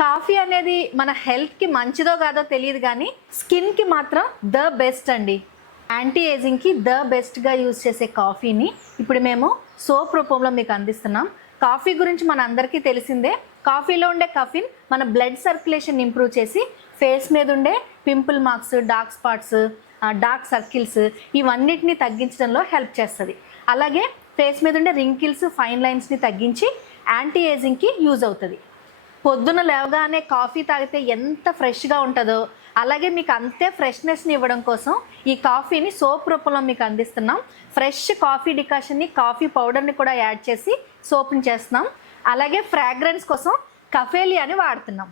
Coffee అనేది మన హెల్త్కి మంచిదో కాదో తెలియదు కానీ స్కిన్కి మాత్రం ద బెస్ట్ అండి. యాంటీ ఏజింగ్కి ద బెస్ట్గా యూజ్ చేసే కాఫీని ఇప్పుడు మేము సోప్ రూపంలో మీకు అందిస్తున్నాం. కాఫీ గురించి మన అందరికీ తెలిసిందే. కాఫీలో ఉండే కఫిన్ మన బ్లడ్ సర్క్యులేషన్ ఇంప్రూవ్ చేసి ఫేస్ మీద ఉండే pimple marks, dark spots, dark circles ఇవన్నిటిని తగ్గించడంలో హెల్ప్ చేస్తుంది. అలాగే ఫేస్ మీద ఉండే రింకిల్స్, ఫైన్ లైన్స్ని తగ్గించి యాంటీ ఏజింగ్కి యూజ్ అవుతుంది. పొద్దున లేవగానే కాఫీ తాగితే ఎంత ఫ్రెష్గా ఉంటుందో అలాగే మీకు అంతే ఫ్రెష్నెస్ని ఇవ్వడం కోసం ఈ కాఫీని సోప్ రూపంలో మీకు అందిస్తున్నాం. ఫ్రెష్ కాఫీ డికాషన్ని, కాఫీ పౌడర్ని కూడా యాడ్ చేసి సోప్ని చేస్తున్నాం. అలాగే ఫ్రాగ్రెన్స్ కోసం కఫేలియాని వాడుతున్నాం.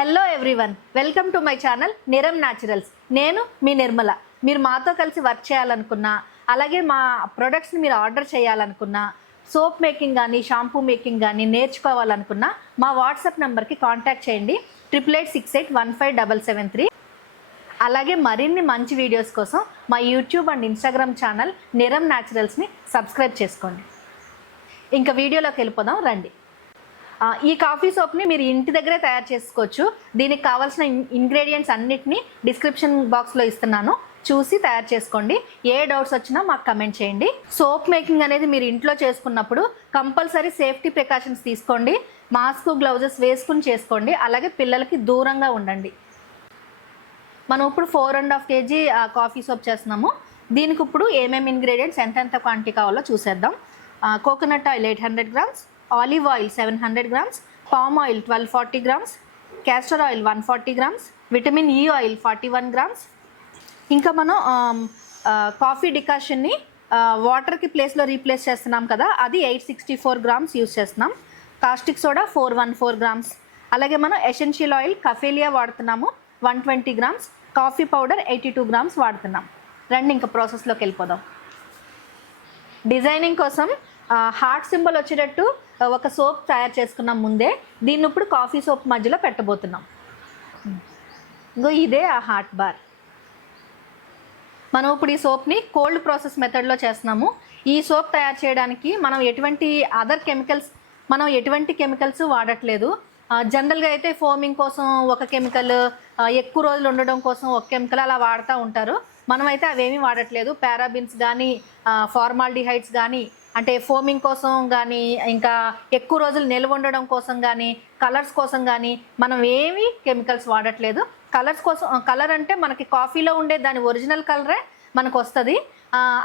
Hello everyone, welcome to my channel Niram naturals. నేను మీ నిర్మల. మీరు మాతో కలిసి వర్క్ చేయాలనుకున్నా, అలాగే మా ప్రొడక్ట్స్ని మీరు ఆర్డర్ చేయాలనుకున్నా, సోప్ మేకింగ్ కానీ షాంపూ మేకింగ్ కానీ నేర్చుకోవాలనుకున్నా మా వాట్సాప్ నెంబర్కి కాంటాక్ట్ చేయండి 8886815773. అలాగే మరిన్ని మంచి వీడియోస్ కోసం మా YouTube and Instagram channel Niram న్యాచురల్స్ని సబ్స్క్రైబ్ చేసుకోండి. ఇంకా వీడియోలోకి వెళ్ళిపోదాం రండి. ఈ కాఫీ సోప్ని మీరు ఇంటి దగ్గరే తయారు చేసుకోవచ్చు. దీనికి కావాల్సిన ఇంగ్రీడియంట్స్ అన్నిటినీ డిస్క్రిప్షన్ బాక్స్లో ఇస్తున్నాను, చూసి తయారు చేసుకోండి. ఏ డౌట్స్ వచ్చినా మాకు కమెంట్ చేయండి. సోప్ మేకింగ్ అనేది మీరు ఇంట్లో చేసుకున్నప్పుడు కంపల్సరీ సేఫ్టీ ప్రికాషన్స్ తీసుకోండి. మాస్క్, గ్లౌజెస్ వేసుకుని చేసుకోండి. అలాగే పిల్లలకి దూరంగా ఉండండి. మనం ఇప్పుడు 4.5 kg కాఫీ సోప్ చేస్తున్నాము. దీనికి ఇప్పుడు ఏమేమి ఇంగ్రీడియంట్స్ ఎంతెంత క్వాంటిటీ కావాలో చూసేద్దాం. Coconut oil 800 grams, olive oil 700 grams, palm oil 1240 grams, castor oil 140 grams, vitamin E oil 41 grams. ఇంకా మనం కాఫీ డికాషన్ని వాటర్కి ప్లేస్లో రీప్లేస్ చేస్తున్నాం కదా, అది 864 grams యూస్ చేస్తున్నాం. Caustic soda 414 grams. అలాగే మనం ఎసెన్షియల్ ఆయిల్ కఫేలియా వాడుతున్నాము 120 grams, కాఫీ పౌడర్ 82 grams వాడుతున్నాం. రండి ఇంకా ప్రాసెస్లోకి వెళ్ళిపోదాం. డిజైనింగ్ కోసం హార్ట్ సింబల్ వచ్చేటట్టు ఒక సోప్ తయారు చేసుకున్నాం ముందే. దీన్ని ఇప్పుడు కాఫీ సోప్ మధ్యలో పెట్టబోతున్నాం. ఇదే ఆ హార్ట్ బార్. మనం ఇప్పుడు ఈ సోప్ని కోల్డ్ ప్రాసెస్ మెథడ్లో చేస్తున్నాము. ఈ సోప్ తయారు చేయడానికి మనం ఎటువంటి కెమికల్స్ వాడట్లేదు. జనరల్గా అయితే ఫోమింగ్ కోసం ఒక కెమికల్, ఎక్కువ రోజులు ఉండడం కోసం ఒక కెమికల్ అలా వాడుతూ ఉంటారు. మనమైతే అవేమీ వాడట్లేదు. పారాబిన్స్ కానీ, ఫార్మాల్డిహైడ్స్ కానీ, అంటే ఫోమింగ్ కోసం కానీ, ఇంకా ఎక్కువ రోజులు నిల్వ ఉండడం కోసం కానీ, కలర్స్ కోసం కానీ మనం ఏమీ కెమికల్స్ వాడట్లేదు. కలర్ అంటే మనకి కాఫీలో ఉండే దాని ఒరిజినల్ కలరే మనకు వస్తుంది.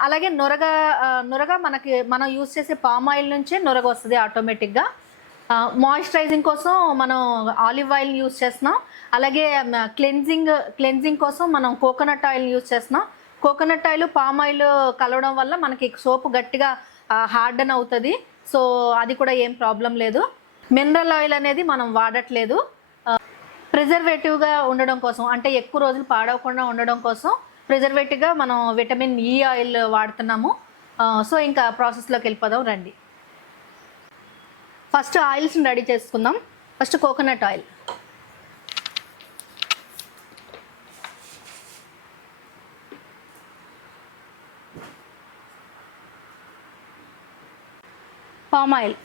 అలాగే నురగ మనం యూజ్ చేసే పామ్ ఆయిల్ నుంచే నురగ వస్తుంది ఆటోమేటిక్గా. మాయిశ్చరైజింగ్ కోసం మనం ఆలివ్ ఆయిల్ యూజ్ చేస్తున్నాం. అలాగే క్లెన్జింగ్ కోసం మనం కోకోనట్ ఆయిల్ యూజ్ చేస్తున్నాం. కోకోనట్ ఆయిల్, పామ్ ఆయిల్ కలవడం వల్ల మనకి సోపు గట్టిగా హార్డన్ అవుతుంది. సో అది కూడా ఏం ప్రాబ్లం లేదు. మినరల్ ఆయిల్ అనేది మనం వాడట్లేదు. ప్రిజర్వేటివ్గా ఉండడం కోసం, అంటే ఎక్కువ రోజులు పాడవకుండా ఉండడం కోసం ప్రిజర్వేటివ్గా మనం విటమిన్ ఈ ఆయిల్ వాడుతున్నాము. సో ఇంకా ప్రాసెస్లోకి వెళ్ళిపోదాం రండి. ఫస్ట్ ఆయిల్స్ని రెడీ చేసుకుందాం. First coconut oil. Palm oil.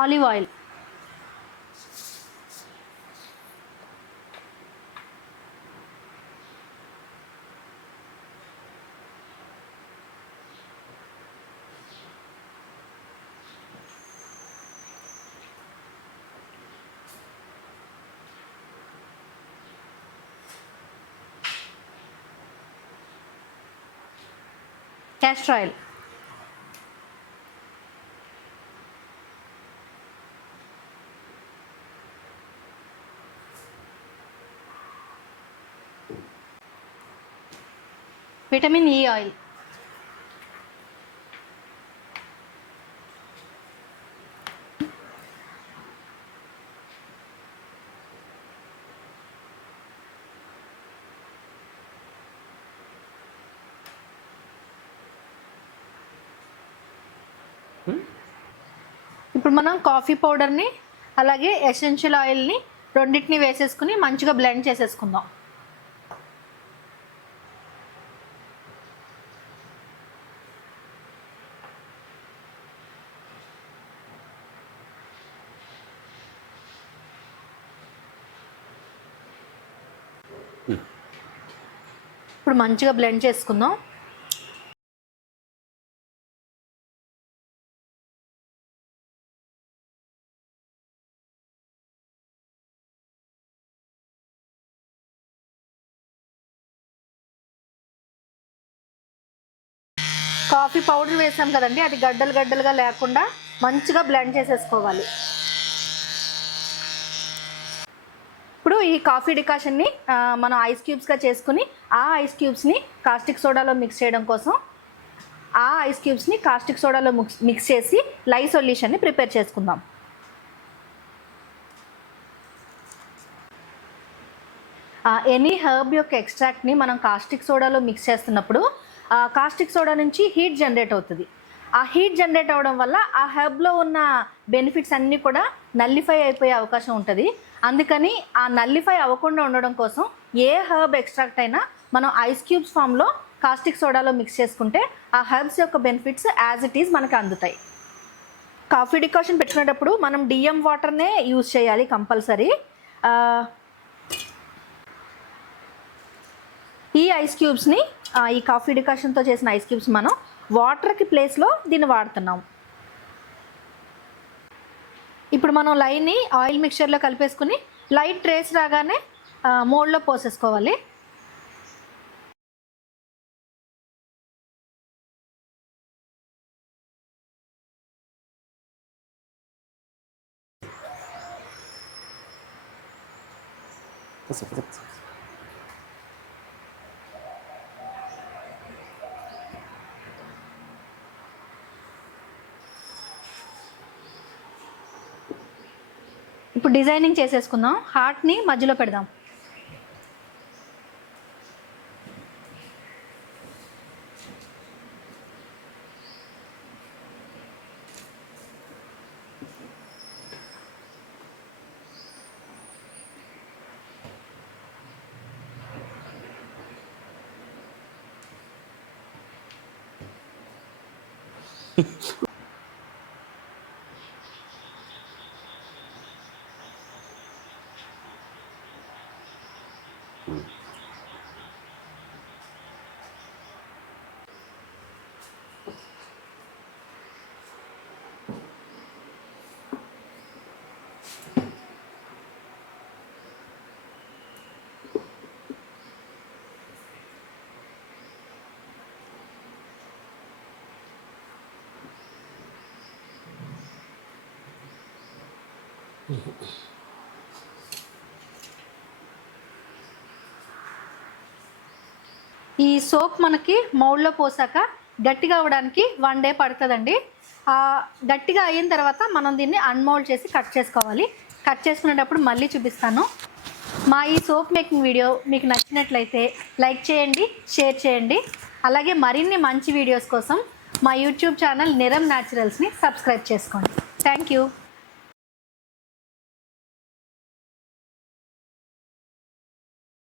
Olive oil. Castor oil. Vitamin E oil. ఇప్పుడు మనం కాఫీ పౌడర్ని అలాగే ఎసెన్షియల్ ఆయిల్ని రెండింటిని వేసేసుకుని మంచిగా బ్లెండ్ చేసేసుకుందాం. ఇప్పుడు మంచిగా బ్లెండ్ చేసుకుందాం. కాఫీ పౌడర్ వేసాం కదండి, అది గడ్డలు గడ్డలుగా లేకుండా మంచిగా బ్లెండ్ చేసేసుకోవాలి. ఇప్పుడు ఈ కాఫీ డికాషన్ని మనం ఐస్ క్యూబ్స్గా చేసుకుని ఆ ఐస్ క్యూబ్స్ని కాస్టిక్ సోడాలో మిక్స్ చేయడం కోసం ఆ ఐస్ క్యూబ్స్ని కాస్టిక్ సోడాలో మిక్స్ చేసి లై సొల్యూషన్ని ప్రిపేర్ చేసుకుందాం. ఎనీ హర్బ్ యొక్క ఎక్స్ట్రాక్ట్ని మనం కాస్టిక్ సోడాలో మిక్స్ చేస్తున్నప్పుడు కాస్టిక్ సోడా నుంచి హీట్ జనరేట్ అవుతుంది. ఆ హీట్ జనరేట్ అవ్వడం వల్ల ఆ హర్బ్లో ఉన్న బెనిఫిట్స్ అన్నీ కూడా నల్లిఫై అయిపోయే అవకాశం ఉంటుంది. అందుకని ఆ నల్లిఫై అవ్వకుండా ఉండడం కోసం ఏ హర్బ్ ఎక్స్ట్రాక్ట్ అయినా మనం ఐస్ క్యూబ్స్ ఫామ్లో కాస్టిక్ సోడాలో మిక్స్ చేసుకుంటే ఆ హర్బ్స్ యొక్క బెనిఫిట్స్ యాజ్ ఇట్ ఈజ్ మనకు అందుతాయి. కాఫీ డికాషన్ పెట్టుకునేటప్పుడు మనం డిఎం వాటర్నే యూజ్ చేయాలి కంపల్సరీ. ఈ ఐస్ క్యూబ్స్ని ఈ కాఫీ డికాషన్తో చేసిన ఐస్ క్యూబ్స్ మనం వాటర్కి ప్లేస్లో దీన్ని వాడుతున్నాం. ఇప్పుడు మనం లైని ఆయిల్ మిక్చర్లో కలిపేసుకుని లైట్ ట్రేస్ రాగానే మోల్డ్లో పోసేసుకోవాలి. ఇప్పుడు డిజైనింగ్ చేసేసుకుందాం. హార్ట్ని మధ్యలో పెడదాం. ఈ సోప్ మనకి మౌల్డ్లో పోసాక గట్టిగా అవ్వడానికి 1 డే పడుతుందండి. గట్టిగా అయిన తర్వాత మనం దీన్ని అన్మౌల్డ్ చేసి కట్ చేసుకోవాలి. కట్ చేసుకునేటప్పుడు మళ్ళీ చూపిస్తాను. మా ఈ సోప్ మేకింగ్ వీడియో మీకు నచ్చినట్లయితే లైక్ చేయండి, షేర్ చేయండి. అలాగే మరిన్ని మంచి వీడియోస్ కోసం మా యూట్యూబ్ ఛానల్ నిరం న్యాచురల్స్ని సబ్స్క్రైబ్ చేసుకోండి. Thank you.